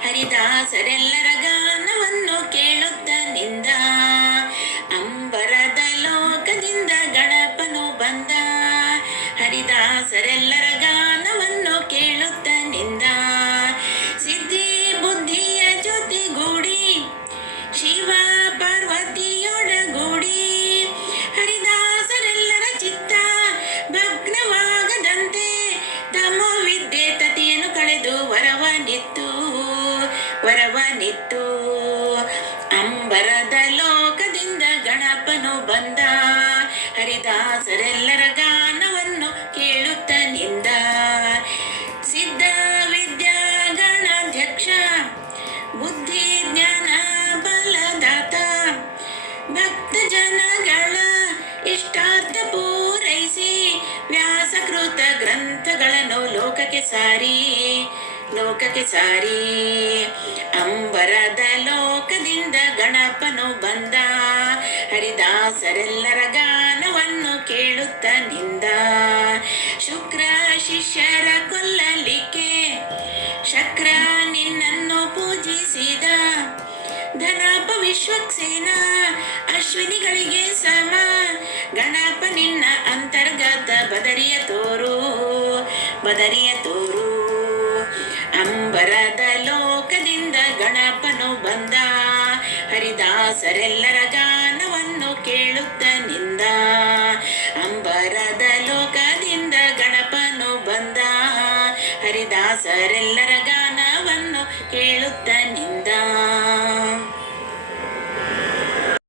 ಹರಿದಾಸರೆಲ್ಲರ ಗಾನವನ್ನು ಕೇಳುತ್ತ ನಿಂದ ಅಂಬರದ ಲೋಕದಿಂದ ಗಣಪನು ಬಂದ ಹರಿದಾಸರೆಲ್ಲರ ಗಾನವನ್ನು ಕೇಳುತ್ತ ನಿಂದ ಸಿದ್ಧಿ ಬುದ್ಧಿಯ ಜೊತೆಗೂಡಿ ಶಿವ ಪಾರ್ವತಿಯೊಡಗೂಡಿ ಹರಿದಾಸರೆಲ್ಲರ ಚಿತ್ತ ಭಗ್ನವಾಗದಂತೆ ತಮ್ಮ ವಿದ್ಯೆ ಕಳೆದು ವರವನಿತ್ತು ವರವನಿತ್ತು. ಅಂಬರದ ಲೋಕದಿಂದ ಗಣಪನು ಬಂದ, ಹರಿದಾಸರೆಲ್ಲರ ಗಾನವನ್ನು ಕೇಳುತ್ತ ನಿಂದ. ಸಿದ್ಧ ವಿದ್ಯಾ ಬುದ್ಧಿ ಜ್ಞಾನ ಬಲದಾತ. ಭಕ್ತ ಜನಗಳ ಇಷ್ಟಾರ್ಥ ಪೂರೈಸಿ, ವ್ಯಾಸಕೃತ ಗ್ರಂಥಗಳನ್ನು ಲೋಕಕ್ಕೆ ಸಾರಿ. ಲೋಕಕ್ಕೆ ಸಾರಿ. ಅಂಬರದ ಲೋಕದಿಂದ ಗಣಪನು ಬಂದ. ಹರಿದಾಸರೆಲ್ಲರ ಗಾನವನ್ನು ಕೇಳುತ್ತ ನಿಂದ. ಶುಕ್ರ ಶಿಷ್ಯರ ಕೊಲ್ಲಲಿಕ್ಕೆ ಶಕ್ರ ನಿನ್ನನ್ನು ಪೂಜಿಸಿದ. ಧನಪ ವಿಶ್ವಕ್ಸೇನ ಅಶ್ವಿನಿಗಳಿಗೆ ಸಮ. ಗಣಪ ನಿನ್ನ ಅಂತರ್ಗತ ಬದರಿಯ ತೋರು. ಬದರಿಯ ತೋರು. ಅಂಬರದ ಲೋಕದಿಂದ ಗಣಪನು ಬಂದ. ಹರಿದಾಸರೆಲ್ಲರ ಗಾನವನ್ನು ಕೇಳುತ್ತ ನಿಂದ. ಅಂಬರದ ಲೋಕದಿಂದ ಗಣಪನು ಬಂದ. ಹರಿದಾಸರೆಲ್ಲರ ಗಾನವನ್ನು ಕೇಳುತ್ತ ನಿಂದ.